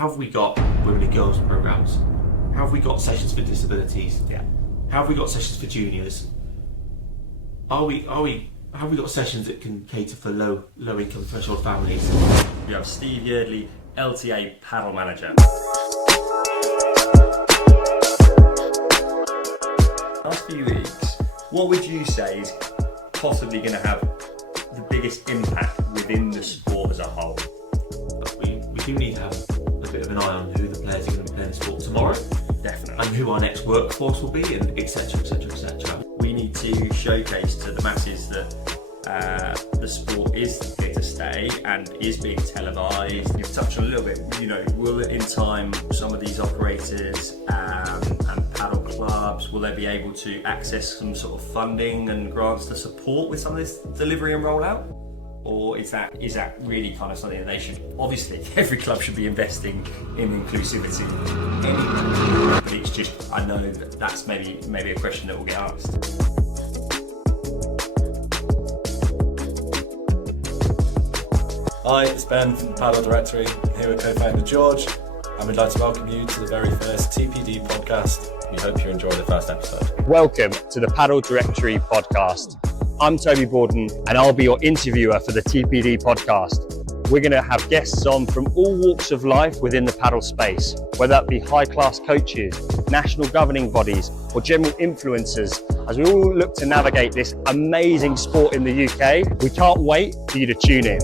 have we got women and girls programs? Have we got sessions for disabilities? Yeah. Have we got sessions for juniors? Have we got sessions that can cater for low income threshold families? We have Steve Yeardley, LTA Padel Manager. Last few weeks, what would you say is possibly going to have the biggest impact within the sport as a whole? We do need to have a bit of an eye on who the players are going to be playing the sport tomorrow. Definitely. And who our next workforce will be, and etc, etc, etc. We need to showcase to the masses that the sport is here to stay and is being televised. You've touched on a little bit, will in time some of these operators and paddle clubs, will they be able to access some sort of funding and grants to support with some of this delivery and rollout? Or is that really kind of something that they should, obviously every club should be investing in inclusivity anyway, but it's just, I know that's maybe a question that will get asked. Hi, it's Ben from the Padel Directory, here with co-founder George, and we'd like to welcome you to the very first TPD Podcast. We hope you enjoy the first episode. Welcome to the Padel Directory Podcast. I'm Toby Bawden, and I'll be your interviewer for the TPD Podcast. We're going to have guests on from all walks of life within the paddle space, whether that be high-class coaches, national governing bodies, or general influencers, as we all look to navigate this amazing sport in the UK. We can't wait for you to tune in.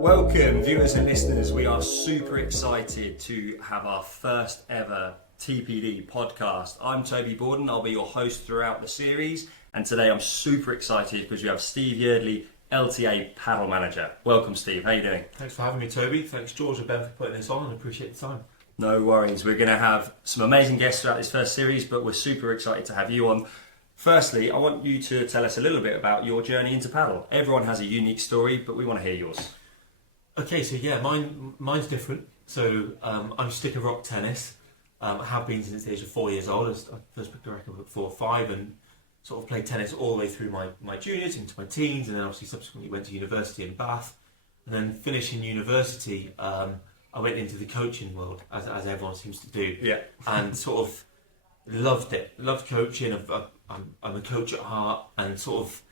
Welcome, viewers and listeners. We are super excited to have our first ever TPD podcast. I'm Toby Bawden. I'll be your host throughout the series. And today I'm super excited because we have Steve Yeardley, LTA Padel Manager. Welcome, Steve. How are you doing? Thanks for having me, Toby. Thanks, George and Ben, for putting this on, and appreciate the time. No worries. We're going to have some amazing guests throughout this first series, but we're super excited to have you on. Firstly, I want you to tell us a little bit about your journey into paddle. Everyone has a unique story, but we want to hear yours. Okay, so yeah, mine's different. So I'm stick of rock tennis. I have been since the age of 4 years old. I first picked a racket at 4 or 5 and sort of played tennis all the way through my juniors into my teens, and then obviously subsequently went to university in Bath. And then finishing university, I went into the coaching world, as everyone seems to do. Yeah. And sort of loved it. Loved coaching. I'm a coach at heart, and sort of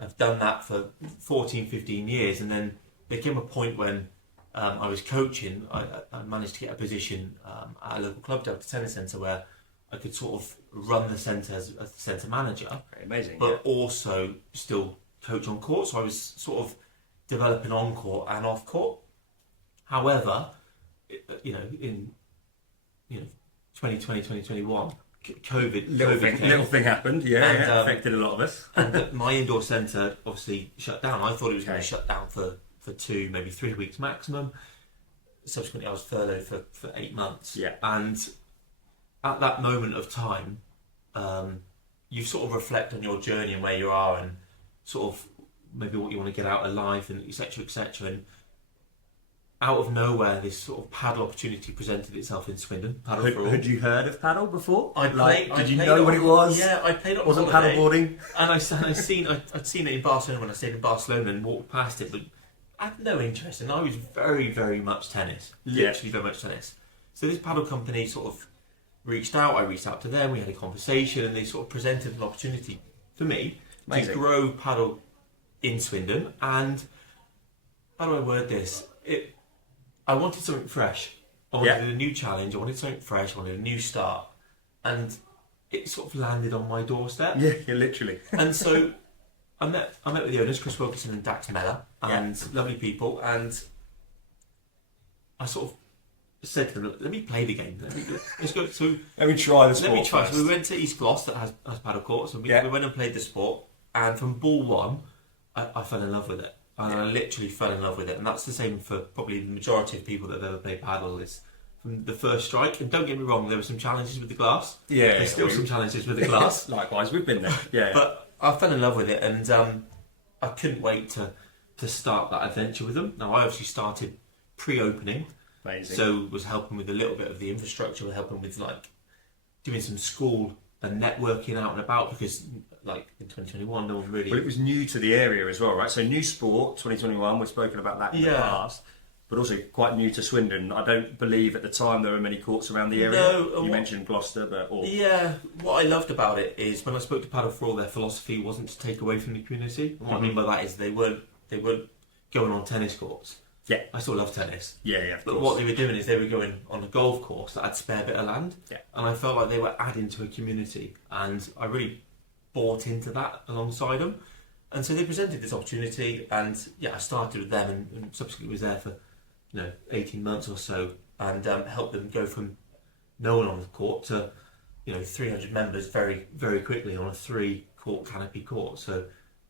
I've done that for 14, 15 years, and then there came a point when I was coaching. I managed to get a position at a local club, Delta Tennis Centre, where I could sort of run the centre as the centre manager. Very amazing. But also still coach on court. So I was sort of developing on court and off court. However, in 2020, 2021, COVID. Little thing happened. Yeah, affected a lot of us. And my indoor centre obviously shut down. I thought it was going to shut down for 2, maybe 3 weeks maximum. Subsequently, I was furloughed for 8 months. Yeah. And at that moment of time, you sort of reflect on your journey and where you are, and sort of maybe what you want to get out of life, and etc, etc. And out of nowhere, this sort of paddle opportunity presented itself in Swindon. Had you heard of paddle before? Did you know what it was? Yeah, I played it on Wasn't holiday. paddleboarding? And I'd seen it in Barcelona when I stayed in Barcelona and walked past it, but I had no interest, and I was very, very much tennis. Literally very much tennis. So this paddle company sort of reached out. I reached out to them. We had a conversation, and they sort of presented an opportunity for me to grow paddle in Swindon. And how do I word this? I wanted something fresh. I wanted a new challenge. I wanted something fresh. I wanted a new start, and it sort of landed on my doorstep. Yeah, literally. And so I met with the owners, Chris Wilkinson and Dax Meller, and lovely people, and I sort of said to them, let me play the game. Let's go. So let me try the sport. Let me try. First. So we went to East Gloss that has paddle courts, and we went and played the sport. And from ball one, I fell in love with it. And I literally fell in love with it. And that's the same for probably the majority of people that have ever played paddle. Is from the first strike. And don't get me wrong, there were some challenges with the glass. Yeah, there's still some challenges with the glass. Likewise, we've been there. Yeah, but I fell in love with it, and I couldn't wait to start that adventure with them. Now I obviously started pre-opening. Amazing. So was helping with a little bit of the infrastructure, helping with like doing some school and networking out and about, because like in 2021 no one really... Well, it was new to the area as well, right? So new sport, 2021, we've spoken about that in the past, but also quite new to Swindon. I don't believe at the time there were many courts around the area. No, you mentioned Gloucester, but... Yeah, what I loved about it is when I spoke to Padel for All, their philosophy wasn't to take away from the community. And what I mean by that is they weren't going on tennis courts. Yeah. I still love tennis. Yeah, of But course. what they were doing is they were going on a golf course that had a spare bit of land. Yeah. And I felt like they were adding to a community. And I really bought into that alongside them. And so they presented this opportunity, and I started with them and subsequently was there for 18 months or so, and helped them go from no one on the court to 300 members very, very quickly on a 3-court canopy court. So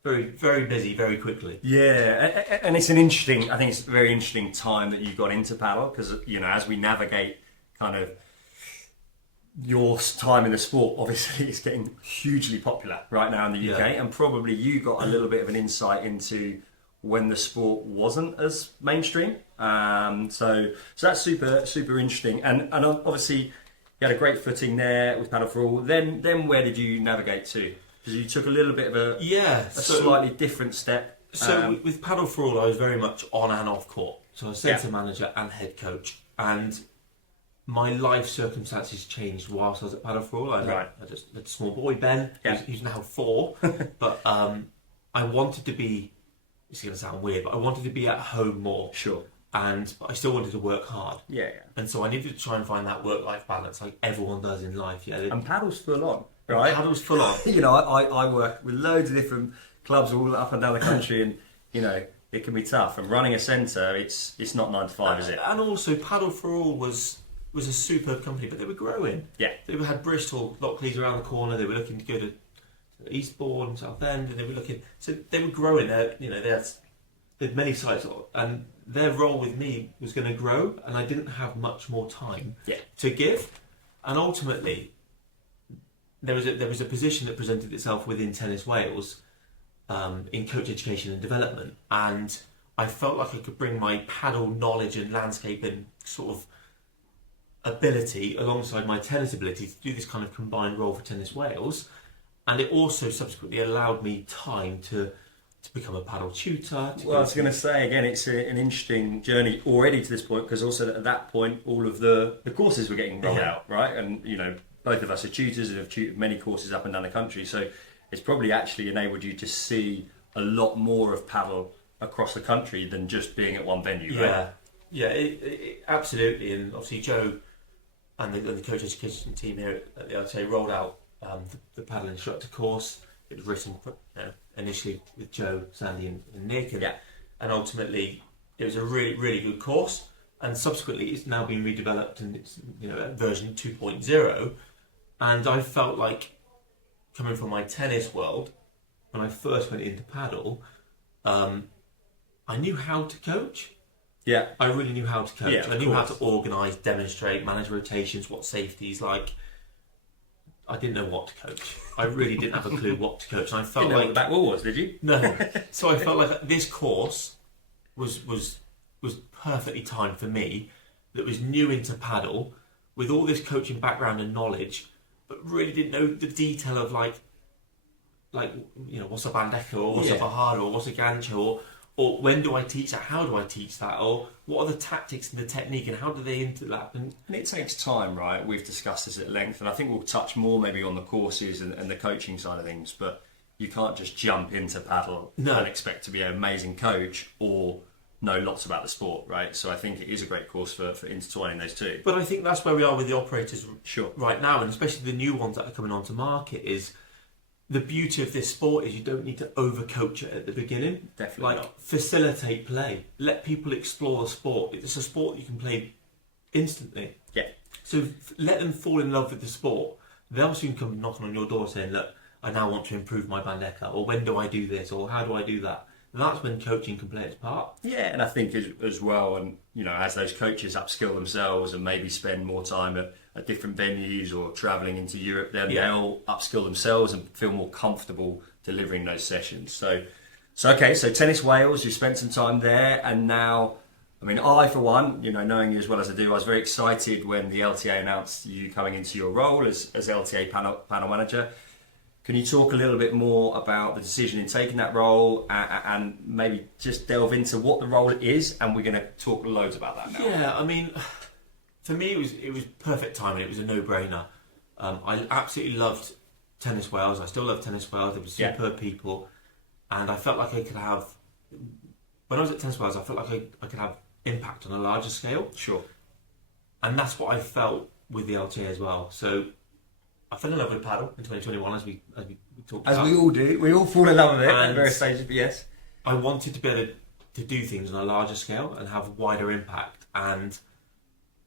very, very busy very quickly. Yeah, and it's I think it's a very interesting time that you got into paddle, because as we navigate kind of your time in the sport, obviously it's getting hugely popular right now in the UK, and probably you got a little bit of an insight into when the sport wasn't as mainstream. So that's super interesting, and obviously you had a great footing there with Padel for All. Then where did you navigate to? Because you took a little bit of a slightly different step. So with Padel for All, I was very much on and off court. So I was centre manager and head coach, and my life circumstances changed whilst I was at Padel for All. I had a small boy, Ben, who's now 4, but I wanted to be, it's going to sound weird, but I wanted to be at home more. Sure. And I still wanted to work hard. Yeah. And so I needed to try and find that work-life balance like everyone does in life. Yeah. And paddle's full on, right? Paddle's full on. I work with loads of different clubs all up and down the country, and it can be tough. And running a centre, it's not 9 to 5, is it? And also, Padel for All was a superb company, but they were growing. Yeah. They had Bristol, Lockleys around the corner. They were looking to go to Eastbourne, Southend, and they were looking. So they were growing. They had many sites, and their role with me was going to grow, and I didn't have much more time to give. And ultimately, there was a position that presented itself within Tennis Wales in coach education and development, and I felt like I could bring my paddle knowledge and landscaping sort of ability alongside my tennis ability to do this kind of combined role for Tennis Wales. And it also subsequently allowed me time to become a paddle tutor. Well, I was going to say, again, it's an interesting journey already to this point, because also at that point, all of the courses were getting rolled out, right? And, both of us are tutors and have tutored many courses up and down the country. So it's probably actually enabled you to see a lot more of paddle across the country than just being at one venue, right? Yeah, it, absolutely. And obviously Joe and the coach education team here at the LTA rolled out the paddle instructor course. It was written initially with Joe, Sandy and Nick, and ultimately it was a really, really good course, and subsequently it's now been redeveloped, and it's version 2.0, and I felt like, coming from my tennis world, when I first went into paddle, I knew how to coach. Yeah. I really knew how to coach. Yeah, I knew how to organise, demonstrate, manage rotations, what safeties like. I didn't know what to coach. I really didn't have a clue what to coach. And I felt didn't know what the back wall was, did you? No. So I felt like this course was perfectly timed for me. That was new into paddle, with all this coaching background and knowledge, but really didn't know the detail of like what's a bandeja, or what's a bajada, or what's a gancho, or when do I teach that? How do I teach that? Or what are the tactics and the technique, and how do they interlap? And it takes time, right? We've discussed this at length, and I think we'll touch more maybe on the courses and the coaching side of things, but you can't just jump into paddle and expect to be an amazing coach or know lots about the sport, right? So I think it is a great course for intertwining those two. But I think that's where we are with the operators right now, and especially the new ones that are coming onto market, is the beauty of this sport is you don't need to overcoach it at the beginning. Definitely not. Facilitate play. Let people explore the sport. It's a sport you can play instantly. Yeah. So let them fall in love with the sport. They'll soon come knocking on your door saying, look, I now want to improve my bandeja, or when do I do this, or how do I do that? And that's when coaching can play its part. Yeah, and I think as well, and as those coaches upskill themselves and maybe spend more time at different venues or travelling into Europe, then they'll upskill themselves and feel more comfortable delivering those sessions. So Tennis Wales, you spent some time there, and now I mean, I, for one, knowing you as well as I do, I was very excited when the LTA announced you coming into your role as LTA panel manager. Can you talk a little bit more about the decision in taking that role and maybe just delve into what the role is? And we're going to talk loads about that now. Yeah, I mean, for me, it was perfect timing. It was a no-brainer. I absolutely loved Tennis Wales. I still love Tennis Wales. They were superb people. And I felt like I could have... When I was at Tennis Wales, I felt like I could have impact on a larger scale. Sure. And that's what I felt with the LTA as well. So I fell in love with paddle in 2021, as we talked about. As we all do. We all fall in love with it at various stages, but yes. I wanted to be able to do things on a larger scale and have wider impact. And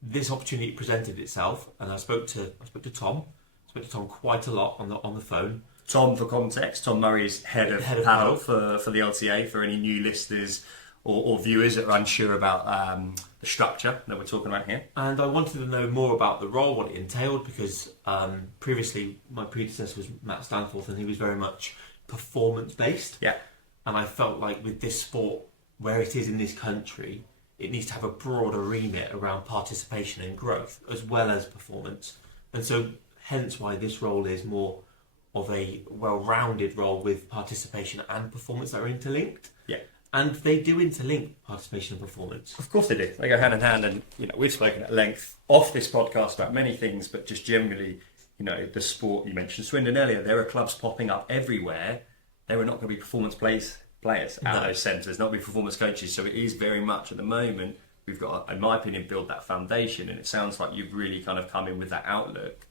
this opportunity presented itself, and I spoke to Tom. I spoke to Tom quite a lot on the phone. Tom, for context, Tom Murray is head of paddle for the LTA, for any new listeners or viewers that are unsure about the structure that we're talking about here. And I wanted to know more about the role, what it entailed, because previously my predecessor was Matt Stanforth, and he was very much performance-based. Yeah. And I felt like with this sport, where it is in this country, it needs to have a broader remit around participation and growth, as well as performance. And so, hence why this role is more of a well-rounded role with participation and performance that are interlinked. Yeah. And they do interlink participation and performance. Of course they do. They go hand in hand, and we've spoken at length off this podcast about many things, but just generally, the sport. You mentioned Swindon earlier. There are clubs popping up everywhere. There are not going to be performance players out of those centres. There's not going to be performance coaches. So it is very much at the moment we've got, in my opinion, build that foundation, and it sounds like you've really kind of come in with that outlook.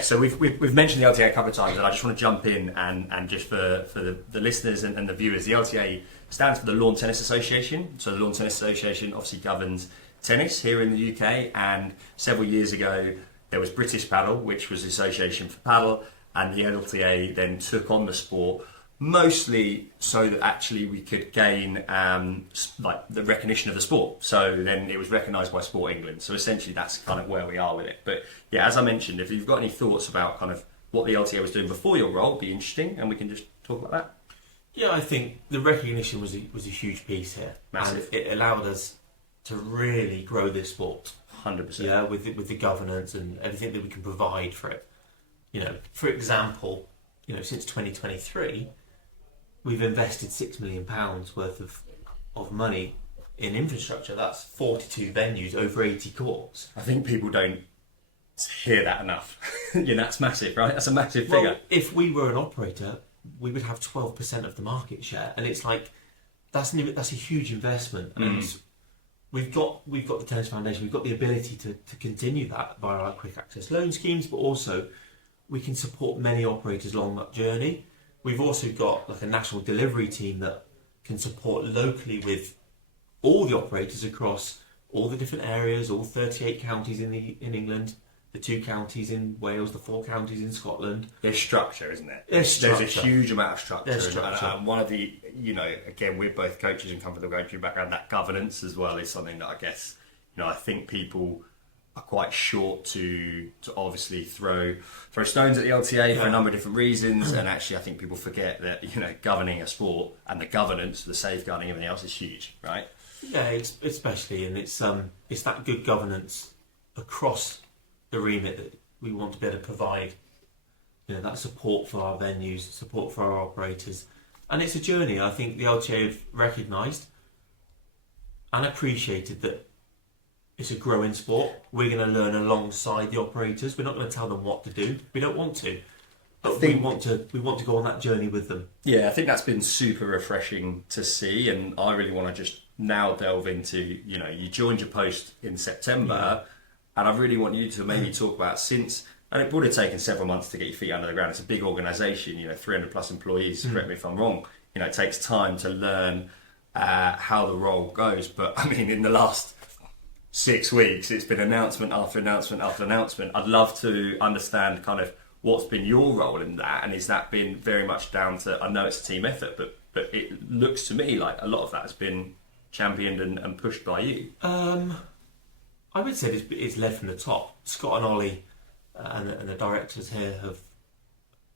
So we've mentioned the LTA a couple of times, and I just want to jump in and just for the listeners and the viewers, the LTA stands for the Lawn Tennis Association. So the Lawn Tennis Association obviously governs tennis here in the UK, and several years ago there was British Padel, which was the Association for Padel, and the LTA then took on the sport, mostly so that actually we could gain the recognition of the sport. So then it was recognised by Sport England. So essentially that's kind of where we are with it. But yeah, as I mentioned, if you've got any thoughts about kind of what the LTA was doing before your role, it'd be interesting, and we can just talk about that. Yeah, I think the recognition was a huge piece here. Massive. And it allowed us to really grow this sport. 100%. Yeah, with the governance and everything that we can provide for it. For example, since 2023, we've invested £6 million worth of money in infrastructure. That's 42 venues, over 80 courts. I think people don't hear that enough. That's massive, right? That's a massive figure. Well, if we were an operator, we would have 12% of the market share, and it's like that's a huge investment. And we've got the Tennis Foundation. We've got the ability to continue that via our quick access loan schemes, but also we can support many operators along that journey. We've also got like a national delivery team that can support locally with all the operators across all the different areas, all 38 counties in England, the 2 counties in Wales, the 4 counties in Scotland. There's structure, isn't there? There's a huge amount of structure. There's structure. And one of the, again, we're both coaches and come from the coaching background. That governance as well is something that I guess, I think people are quite short to obviously throw stones at the LTA for a number of different reasons, and actually I think people forget that governing a sport and the governance, the safeguarding, everything else is huge, right? Yeah, especially, and it's that good governance across the remit that we want to be able to provide. That support for our venues, support for our operators, and it's a journey. I think the LTA have recognised and appreciated that. It's a growing sport. We're going to learn alongside the operators. We're not going to tell them what to do. We don't want to. But we want to go on that journey with them. Yeah, I think that's been super refreshing to see, and I really want to just now delve into, you joined your post in September, and I really want you to maybe talk about since, and it would have taken several months to get your feet under the ground. It's a big organisation, 300 plus employees, correct me if I'm wrong. It takes time to learn how the role goes, but I mean, in the last 6 weeks, it's been announcement after announcement after announcement. I'd love to understand kind of what's been your role in that, and has that been very much down to, I know it's a team effort, but it looks to me like a lot of that has been championed and pushed by you. I would say it's led from the top. Scott and Ollie and the directors here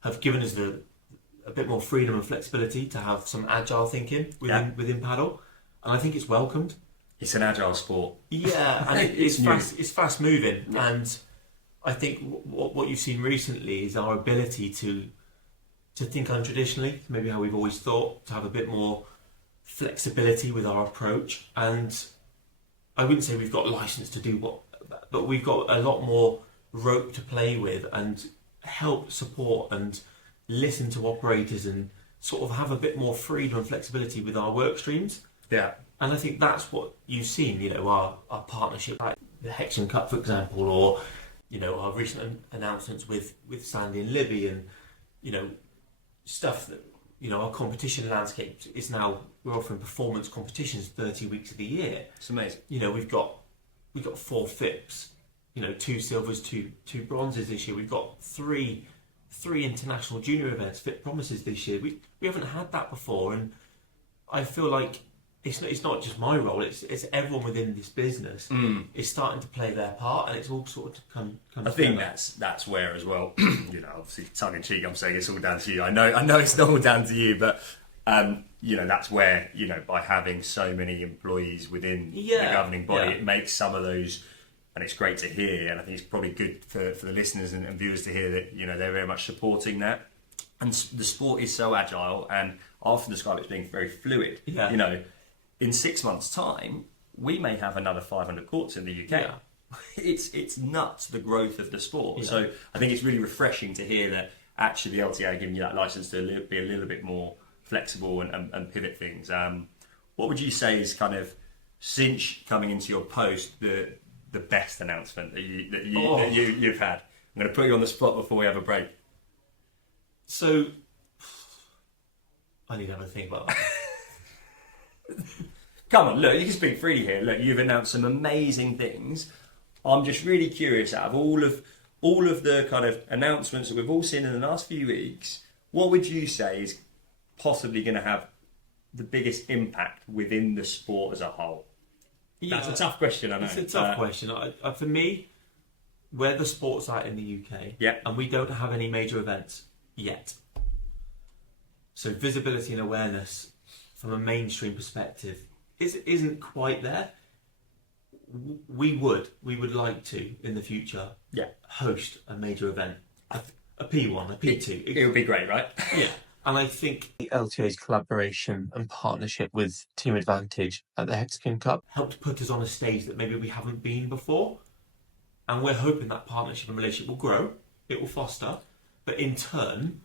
have given us a bit more freedom and flexibility to have some agile thinking within Padel. and I think it's welcomed. It's an agile sport. Yeah, and it's fast moving, and I think what you've seen recently is our ability to think untraditionally, maybe how we've always thought, to have a bit more flexibility with our approach. And I wouldn't say we've got license to do but we've got a lot more rope to play with and help support and listen to operators and sort of have a bit more freedom and flexibility with our work streams. Yeah. And I think that's what you've seen, you know, our partnership, like the Hexham Cup, for example, or, you know, our recent announcements with Sandy and Libby, and, you know, stuff that, you know, our competition landscape is now, we're offering performance competitions 30 weeks of the year. It's amazing. You know, we've got 4 FIPs, you know, 2 silvers, 2 bronzes this year. We've got three international junior events, FIP Promises this year. We haven't had that before, and I feel like it's not just my role, it's everyone within this business is starting to play their part, and it's all sort of come I think together. that's where as well, you know, obviously tongue in cheek, I'm saying it's all down to you. I know it's not all down to you, but you know, that's where, you know, by having so many employees within the governing body, it makes some of those, and it's great to hear, and I think it's probably good for the listeners and viewers to hear that, you know, they're very much supporting that. And the sport is so agile, and I often describe it as being very fluid. Yeah. You know, in 6 months' time, we may have another 500 courts in the UK. Yeah. It's nuts, the growth of the sport. Yeah. So I think it's really refreshing to hear that actually the LTA are giving you that license to be a little bit more flexible and pivot things. What would you say is kind of, since coming into your post, the best announcement that you've had? I'm going to put you on the spot before we have a break. So I need to have a think about that. Come on, look, you can speak freely here. Look, you've announced some amazing things. I'm just really curious, out of all of the kind of announcements that we've all seen in the last few weeks, what would you say is possibly going to have the biggest impact within the sport as a whole? That's a tough question, I know. It's a tough question. For me, we're the sports site in the UK, and we don't have any major events yet. So visibility and awareness from a mainstream perspective isn't quite there. We would like to, in the future, host a major event, a P1, a P2. It would be great, right? Yeah. And I think the LTA's collaboration and partnership with Team Advantage at the Hexham Cup helped put us on a stage that maybe we haven't been before. And we're hoping that partnership and relationship will grow, it will foster, but in turn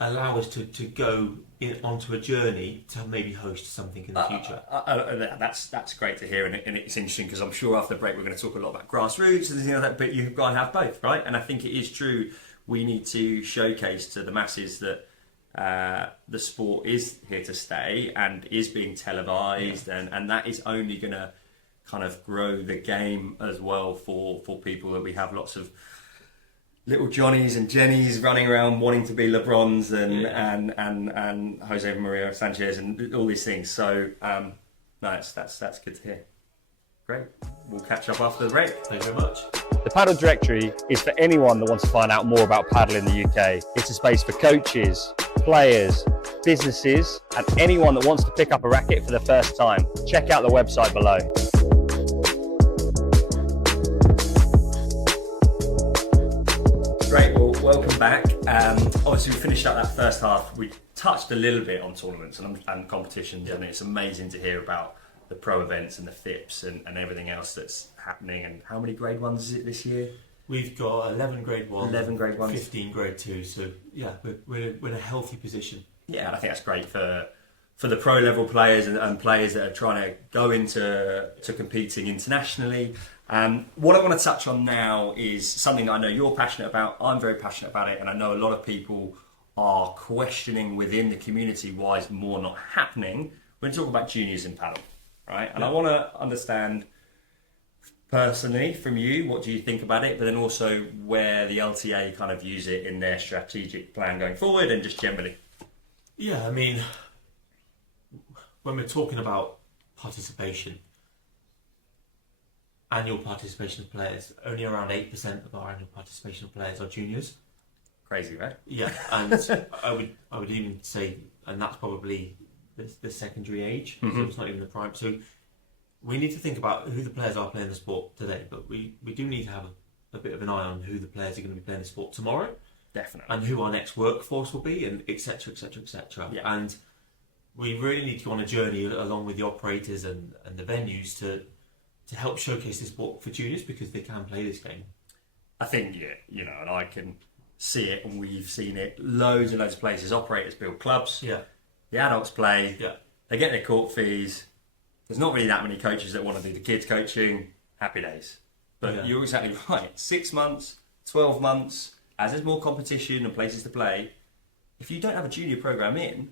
allow us to go onto a journey to maybe host something in the future. That's great to hear, and it's interesting because I'm sure after the break we're going to talk a lot about grassroots and things like that, but you've got to have both, right? And I think it is true, we need to showcase to the masses that the sport is here to stay and is being televised, and that is only going to kind of grow the game as well for people, that we have lots of little Johnnies and Jennies running around wanting to be LeBrons and Jose Maria Sanchez and all these things. So no, that's good to hear. Great. We'll catch up after the break. Thank you very much. The Padel Directory is for anyone that wants to find out more about padel in the UK. It's a space for coaches, players, businesses, and anyone that wants to pick up a racket for the first time. Check out the website below. Great, well, welcome back. Obviously, we finished up that first half. We touched a little bit on tournaments and competitions, and it's amazing to hear about the pro events and the FIPs and everything else that's happening. And how many grade ones is it this year? We've got 11 grade 1, 11 grade 1, 15 grade 2. So yeah, we're in a healthy position. Yeah, and I think that's great for the pro level players and players that are trying to go into competing internationally. What I want to touch on now is something that I know you're passionate about. I'm very passionate about it, and I know a lot of people are questioning within the community why is more not happening. We're talking about juniors in paddle, right? And I want to understand personally from you, what do you think about it, but then also where the LTA kind of use it in their strategic plan going forward and just generally. Yeah, I mean, when we're talking about participation, annual participation of players, only around 8% of our annual participation of players are juniors. Crazy, right? Yeah, and I would even say, and that's probably the secondary age, so it's not even the prime. So we need to think about who the players are playing the sport today, but we do need to have a bit of an eye on who the players are going to be playing the sport tomorrow. Definitely. And who our next workforce will be, and etc. etc. etc. And we really need to go on a journey along with the operators and the venues to help showcase this sport for juniors, because they can play this game. I think, and I can see it, and we've seen it loads and loads of places. Operators build clubs. Yeah. The adults play. Yeah. They get their court fees. There's not really that many coaches that want to do the kids coaching. Happy days. But you're exactly right. 6 months, 12 months, as there's more competition and places to play, if you don't have a junior program in,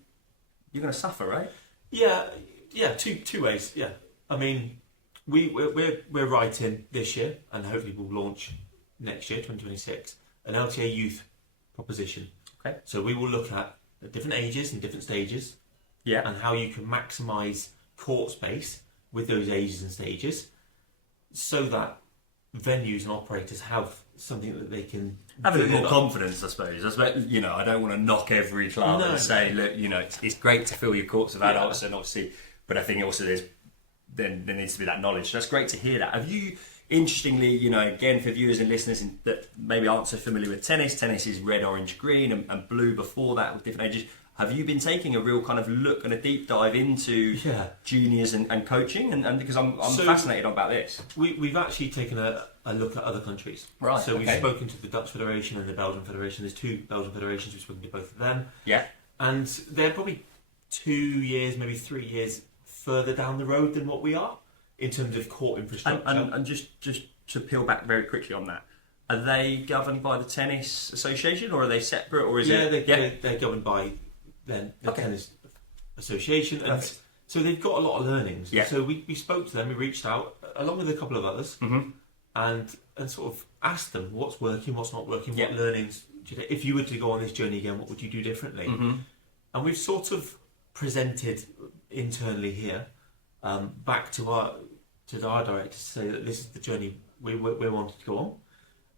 you're going to suffer, right? Yeah. Two ways. Yeah. I mean, we're writing this year, and hopefully we'll launch next year, 2026, an LTA youth proposition. Okay. So we will look at the different ages and different stages, and how you can maximise court space with those ages and stages, so that venues and operators have something that they can have a bit more confidence, I suppose. I don't want to knock every club and say, look, it's great to fill your courts of adults, and obviously, but I think also there needs to be that knowledge. So that's great to hear that. Have you, interestingly, again, for viewers and listeners that maybe aren't so familiar with tennis is red, orange, green, and blue before that with different ages. Have you been taking a real kind of look and a deep dive into juniors and coaching? And because I'm fascinated about this. We've actually taken a look at other countries. Right. So we've spoken to the Dutch Federation and the Belgian Federation. There's 2 Belgian federations. We've spoken to both of them. Yeah. And they're probably 2 years, maybe 3 years further down the road than what we are in terms of court infrastructure. And just to peel back very quickly on that, are they governed by the Tennis Association, or are they separate, or is it? They're governed by the Tennis Association, and so they've got a lot of learnings. Yeah. So we spoke to them, we reached out along with a couple of others, and sort of asked them what's working, what's not working, what learnings. If you were to go on this journey again, what would you do differently? And we've sort of presented internally here back to our directors to say that this is the journey we wanted to go on,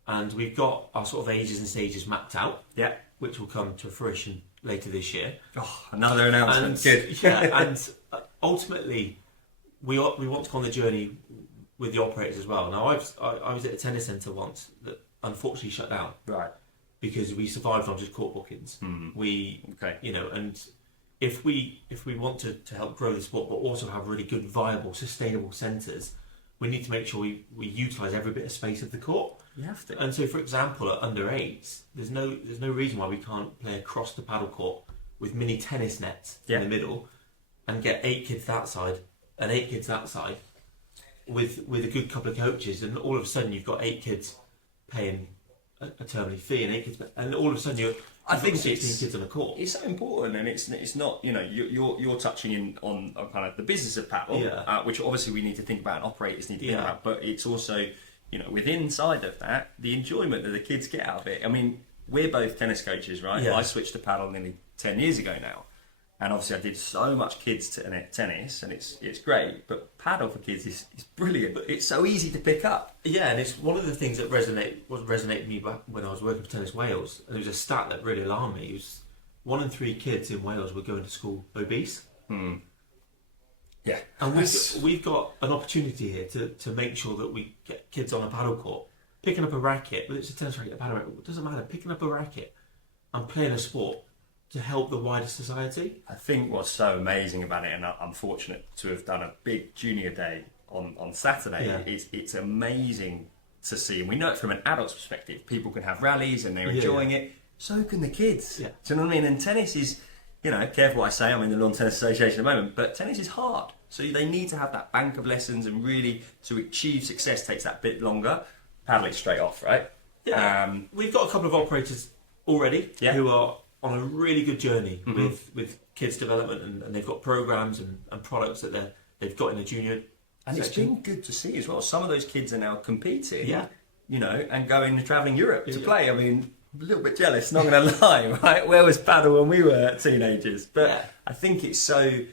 and we've got our sort of ages and stages mapped out. Yeah. Which will come to fruition later this year. Oh, another announcement. And, good. and ultimately, we want to go on the journey with the operators as well. Now, I was at a tennis centre once that unfortunately shut down. Right. Because we survived on just court bookings. And if we want to help grow the sport, but also have really good, viable, sustainable centres, we need to make sure we utilise every bit of space of the court. You have to. And so, for example, at under 8s, there's no reason why we can't play across the paddle court with mini tennis nets in the middle, and get 8 kids that side and 8 kids that side, with a good couple of coaches, and all of a sudden you've got 8 kids paying a termly fee, and 8 kids, and all of a sudden I think 16 kids on a court. It's so important, and it's not, you're touching in on kind of the business of paddle, which obviously we need to think about and operators need to think about, but it's also, within inside of that, the enjoyment that the kids get out of it. I mean, we're both tennis coaches, right? I switched to paddle nearly 10 years ago now, and obviously I did so much kids tennis, and it's great, but paddle for kids is brilliant. It's so easy to pick up. Yeah, and it's one of the things that resonated with me back when I was working for Tennis Wales, and there was a stat that really alarmed me. It was 1 in 3 kids in Wales were going to school obese. Yeah. And we've got an opportunity here to make sure that we get kids on a paddle court, picking up a racket, whether it's a tennis racket, a paddle racket, it doesn't matter, picking up a racket and playing a sport to help the wider society. I think what's so amazing about it, and I'm fortunate to have done a big junior day on Saturday, is it's amazing to see, and we know it from an adult's perspective. People can have rallies and they're enjoying it. So can the kids. Yeah. Do you know what I mean? And tennis is, careful what I say, I'm in the Lawn Tennis Association at the moment, but tennis is hard. So they need to have that bank of lessons, and really to achieve success takes that bit longer. Paddling straight off, right? Yeah. We've got a couple of operators already who are on a really good journey with kids development, and they've got programs and products that they've got in the junior and section. It's been good to see as well. Some of those kids are now competing, and going to travelling Europe to play. I mean, a little bit jealous, not going to lie, right? Where was paddle when we were teenagers? But I think it's so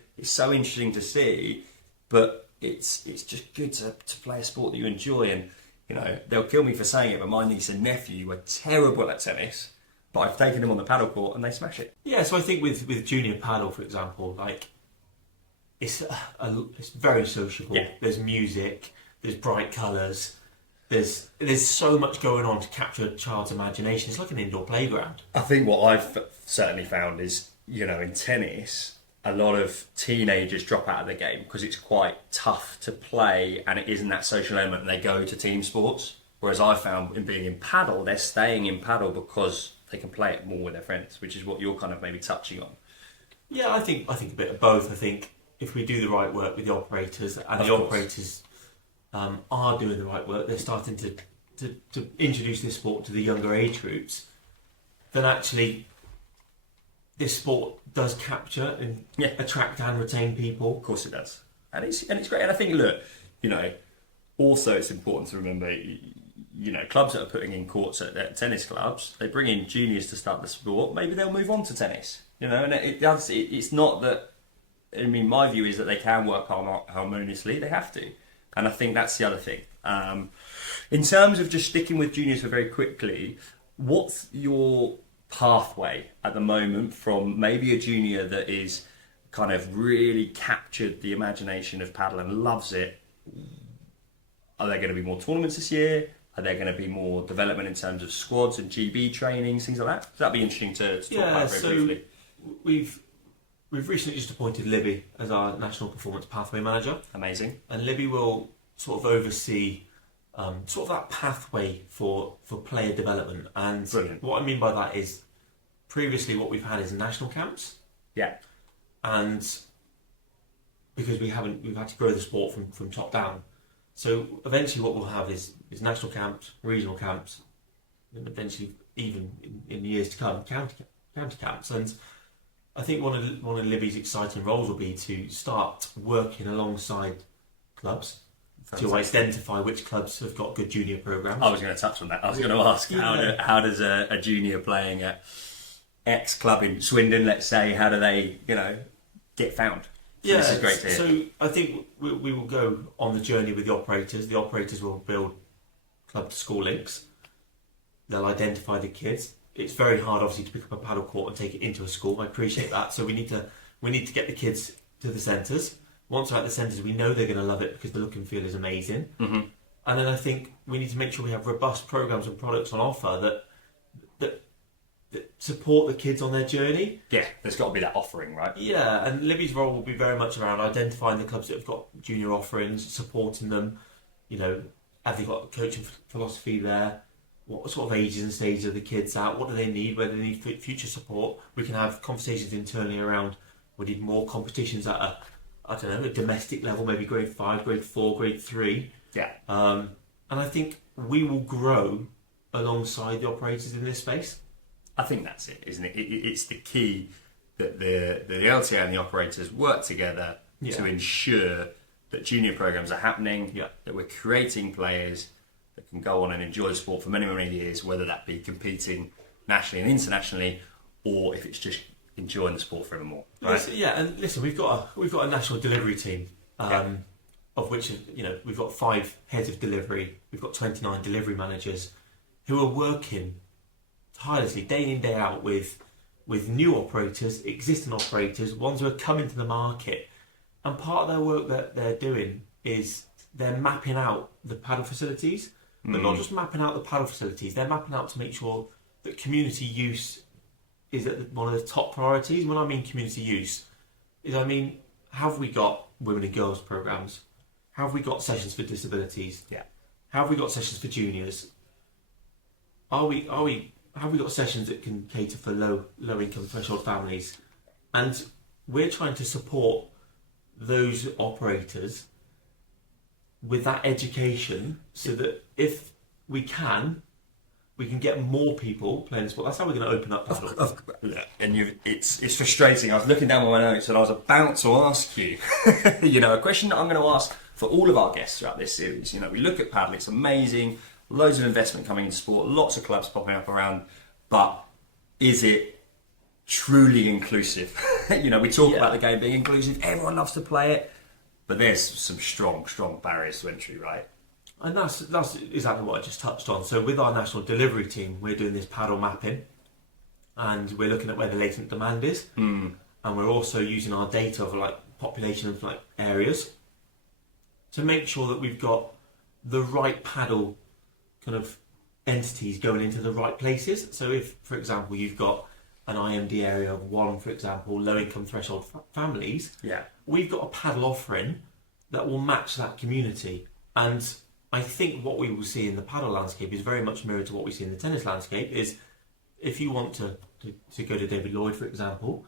interesting to see, but it's just good to play a sport that you enjoy. And they'll kill me for saying it, but my niece and nephew were terrible at tennis, but I've taken them on the paddle court and they smash it. Yeah, so I think with junior paddle, for example, like it's very sociable. Yeah. There's music, there's bright colours, there's so much going on to capture a child's imagination. It's like an indoor playground. I think what I've certainly found is, in tennis, a lot of teenagers drop out of the game because it's quite tough to play and it isn't that social element, and they go to team sports. Whereas I found in being in paddle, they're staying in paddle because they can play it more with their friends, which is what you're kind of maybe touching on. Yeah, I think a bit of both. I think if we do the right work with the operators, and Of the course. operators are doing the right work, they're starting to introduce this sport to the younger age groups, then actually this sport does capture and attract and retain people. Of course it does. And it's great. And I think, look, also it's important to remember, clubs that are putting in courts at their tennis clubs, they bring in juniors to start the sport. Maybe they'll move on to tennis, and it's not that, my view is that they can work harmoniously. They have to. And I think that's the other thing. In terms of just sticking with juniors for very quickly, what's your pathway at the moment from maybe a junior that is kind of really captured the imagination of paddle and loves it? Are there going to be more tournaments this year? Are there going to be more development in terms of squads and GB trainings, things like that? That'd be interesting to talk about very briefly. We've recently just appointed Libby as our National Performance Pathway Manager. Amazing. And Libby will sort of oversee sort of that pathway for player development. And Brilliant. What I mean by that is, previously what we've had is national camps. Yeah. And because we've had to grow the sport from top down. So eventually what we'll have is national camps, regional camps, and eventually even in the years to come, county camps. And I think one of Libby's exciting roles will be to start working alongside clubs. Fantastic. To identify which clubs have got good junior programs. I was going to touch on that. I was going to ask, how does a junior playing at X club in Swindon, let's say, how do they, get found? So this is great to hear. So I think we will go on the journey with the operators. The operators will build club to school links. They'll identify the kids. It's very hard, obviously, to pick up a paddle court and take it into a school. I appreciate that. So we need to get the kids to the centres. Once they're at the centres, we know they're going to love it because the look and feel is amazing. Mm-hmm. And then I think we need to make sure we have robust programs and products on offer that support the kids on their journey. Yeah, there's got to be that offering, right? Yeah, and Libby's role will be very much around identifying the clubs that have got junior offerings, supporting them. Have they got coaching philosophy there? What sort of ages and stages are the kids at? What do they need? Whether they need future support? We can have conversations internally around, we need more competitions at a domestic level, maybe grade 5, grade 4, grade 3. Yeah. And I think we will grow alongside the operators in this space. I think that's it, isn't it? It's the key that the LTA and the operators work together to ensure that junior programs are happening, that we're creating players that can go on and enjoy the sport for many, many years, whether that be competing nationally and internationally, or if it's just enjoying the sport forevermore. Right? And listen, we've got a national delivery team, of which we've got 5 heads of delivery, we've got 29 delivery managers who are working tirelessly day in, day out with new operators, existing operators, ones who are coming to the market. And part of their work that they're doing is they're mapping out the paddle facilities, but not just mapping out the paddle facilities, they're mapping out to make sure that community use is one of the top priorities. When I mean community use, have we got women and girls programs? Have we got sessions for disabilities? Yeah. Have we got sessions for juniors? Have we got sessions that can cater for low income threshold families? And we're trying to support those operators with that education so that if we can get more people playing the sport. That's how we're going to open up paddle. And it's frustrating. I was looking down my notes and I was about to ask you, a question that I'm going to ask for all of our guests throughout this series. We look at paddle, it's amazing, loads of investment coming into sport, lots of clubs popping up around, but is it truly inclusive? We talk about the game being inclusive, everyone loves to play it, but there's some strong barriers to entry, right? And that's exactly what I just touched on. So with our national delivery team, we're doing this paddle mapping, and we're looking at where the latent demand is, and we're also using our data of population of like areas, to make sure that we've got the right paddle kind of entities going into the right places. So if, for example, you've got an IMD area of 1, for example, low income threshold families, we've got a paddle offering that will match that community. And I think what we will see in the paddle landscape is very much mirrored to what we see in the tennis landscape. Is if you want to go to David Lloyd, for example,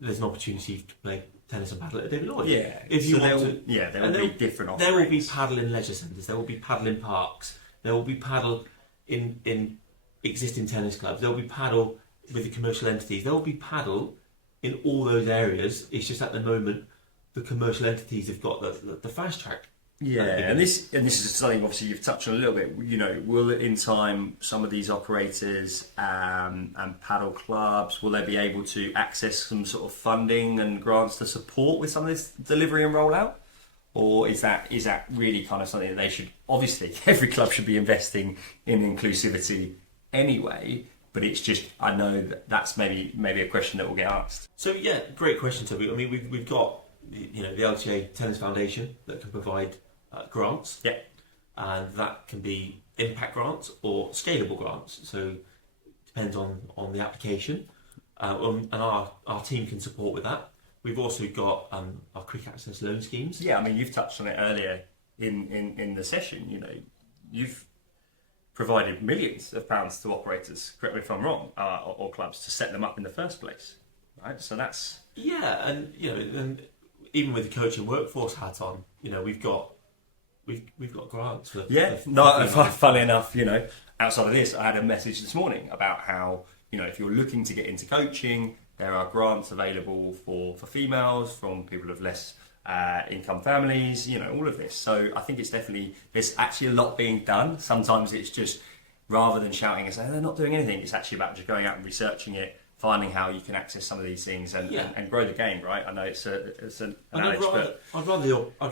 there's an opportunity to play tennis and paddle at David Lloyd. Yeah. If you there want will be different offerings. There will be paddle in leisure centres. There will be paddle in parks. There will be paddle in existing tennis clubs. There will be paddle with the commercial entities. There will be paddle in all those areas. It's just at the moment the commercial entities have got the fast track. Yeah, and this is something obviously you've touched on a little bit. You know, will in time some of these operators and paddle clubs, will they be able to access some sort of funding and grants to support with some of this delivery and rollout? Or is that really kind of something that they should, obviously every club should be investing in inclusivity anyway, but it's just, I know that's maybe a question that will get asked. So yeah, great question, Toby. I mean, we've got, you know, the LTA Tennis Foundation that can provide grants. Yeah. And that can be impact grants or scalable grants. So it depends on the application. And our team can support with that. We've also got our quick access loan schemes. Yeah, I mean, you've touched on it earlier in the session. You know, you've provided millions of pounds to operators, correct me if I'm wrong, or clubs to set them up in the first place, right? So that's... Yeah, and, you know, and even with the coaching workforce hat on, you know, we've got grants for... Funnily enough, you know, outside of this, I had a message this morning about how, you know, if you're looking to get into coaching, there are grants available for females, from people of less income families, you know, all of this. So I think it's definitely, there's actually a lot being done. Sometimes it's just, rather than shouting and saying they're not doing anything, it's actually about just going out and researching it, finding how you can access some of these things and grow the game, right? I know it's an adage, but... I'd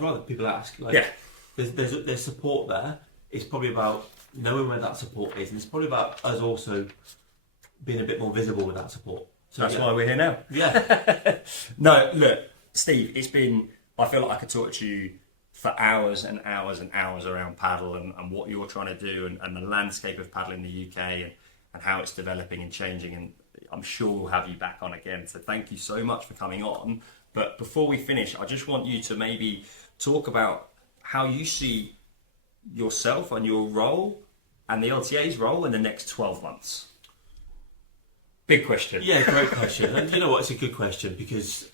rather people ask, like, there's support there. It's probably about knowing where that support is, and it's probably about us also being a bit more visible with that support. So that's why we're here now. Yeah. No, look, Steve, it's been... I feel like I could talk to you for hours and hours and hours around paddle and what you're trying to do and the landscape of paddle in the UK and how it's developing and changing. And I'm sure we'll have you back on again. So thank you so much for coming on. But before we finish, I just want you to maybe talk about how you see yourself and your role and the LTA's role in the next 12 months. Big question. Yeah, great question. And you know what? It's a good question because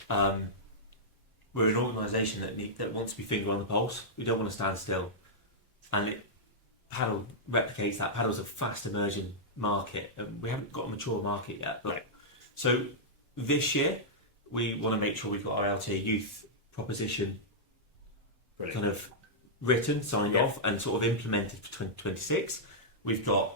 we're an organisation that wants to be finger on the pulse. We don't want to stand still. And paddle replicates that. Paddle's a fast emerging market. We haven't got a mature market yet. But so this year, we want to make sure we've got our LTA youth proposition kind of written, signed off, and sort of implemented for 2026. We've got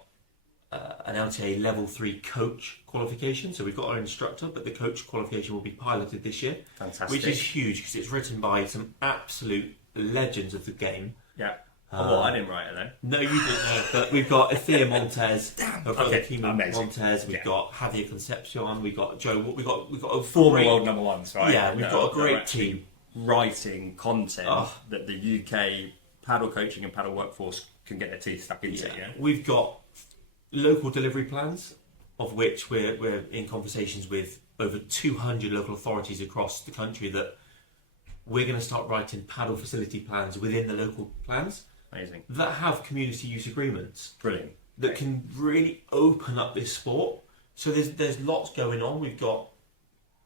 an LTA level 3 coach qualification. So we've got our instructor, but the coach qualification will be piloted this year. Fantastic. Which is huge because it's written by some absolute legends of the game. Yeah. I didn't write it though. No, you didn't know. But we've got Ethia Montez, we've got Akima amazing. Montez, we've got Javier Concepcion, we've got Joe. We've got a Former great, world number ones, right? Yeah, we've got a great team writing content that the UK paddle coaching and paddle workforce can get their teeth stuck into. Yeah. We've got local delivery plans, of which we're in conversations with over 200 local authorities across the country that we're going to start writing paddle facility plans within the local plans. Amazing. That have community use agreements. Brilliant. That can really open up this sport. So there's lots going on. We've got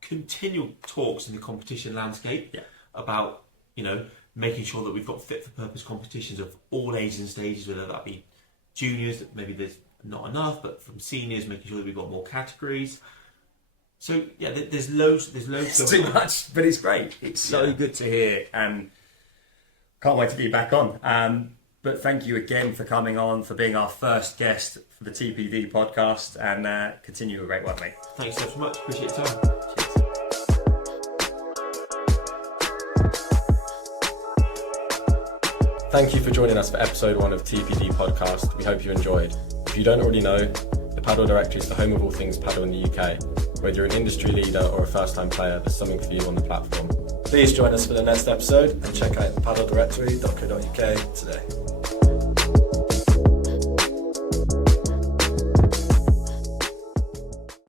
continual talks in the competition landscape about, you know, making sure that we've got fit for purpose competitions of all ages and stages, whether that be juniors, that maybe there's not enough, but from seniors, making sure that we've got more categories. So yeah, there's loads. It's too much, but it's great. It's so good to hear, and can't wait to be back on. But thank you again for coming on, for being our first guest for the TPD podcast, and continue a great work, mate. Thanks so much. Appreciate your time. Cheers. Thank you for joining us for episode 1 of TPD Podcast. We hope you enjoyed. If you don't already know, the Padel Directory is the home of all things paddle in the UK. Whether you're an industry leader or a first-time player, there's something for you on the platform. Please join us for the next episode and check out padeldirectory.co.uk today.